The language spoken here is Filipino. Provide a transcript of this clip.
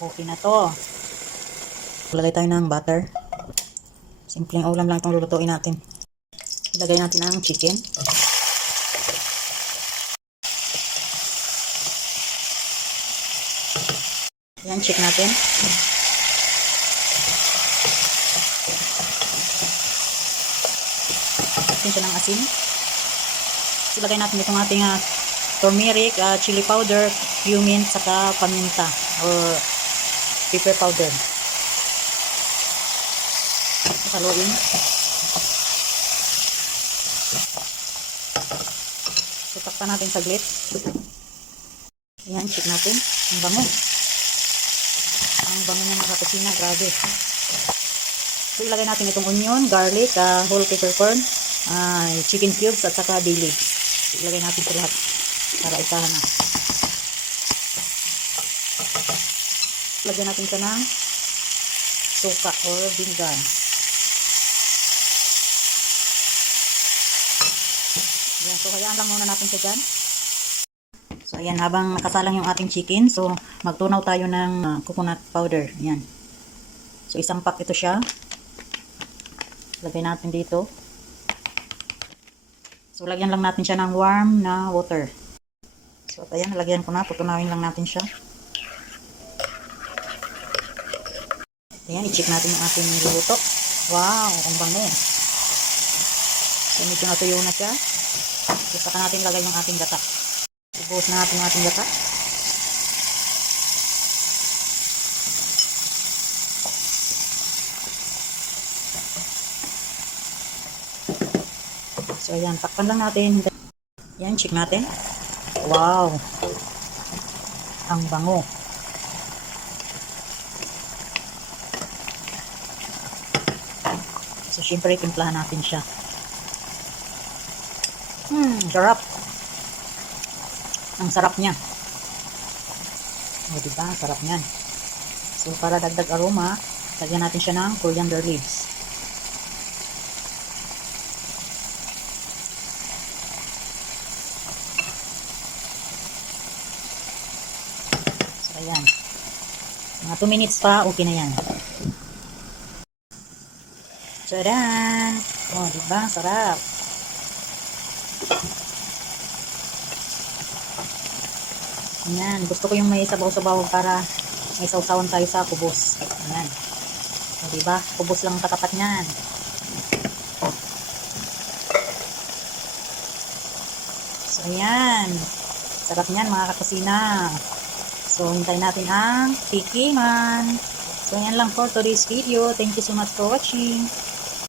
Okay na to. Lagay tayo ng butter. Simpleng ulam lang itong lulutuin natin. Ilagay natin ang chicken. Yan, check natin. Asin siya ng asin. Ilagay natin itong ating turmeric, chili powder, cumin, saka paminta or pepper powder. Haluin. So, takpan natin saglit. Ayan, check natin. Ang bango. Ang bango niya mga kusina. Grabe. So, ilagay natin itong onion, garlic, whole peppercorn, chicken cubes, at saka bay leaves. Ilagay natin ito lahat para isahan na. Lagyan natin ito ng suka or vinegar. Ayan, so hayaan lang muna natin siya dyan. So ayan, habang nakasalang yung ating chicken, so magtunaw tayo ng coconut powder. Ayan. So isang pack ito siya. Lagay natin dito. So lagyan lang natin siya ng warm na water. So ayan, nalagyan ko na. Putunawin lang natin siya. Ayan, i-check natin yung ating niluto. Wow, ang bango. So medyo natuyo na siya. So saka natin lagay yung ating gata. Ibuhos na natin yung ating gata. So ayan, takpan lang natin. Ayan, check natin. Wow, ang bango. So syempre timplahan natin siya. Sarap. Ang sarap niya. O diba, sarap niyan. So para dagdag aroma, lagyan natin siya ng coriander leaves. So ayan. Mga 2 minutes pa, okay na yan. Tadaan! O diba, sarap. Ayan, gusto ko yung may sabaw-sabaw para may sausawan tayo sa kubos. Ayan. O diba? Kubos lang ang katapat niyan. So ayan. Sarap niyan mga kakusina. So hintayin natin ang tikiman. So ayan lang for today's video. Thank you so much for watching.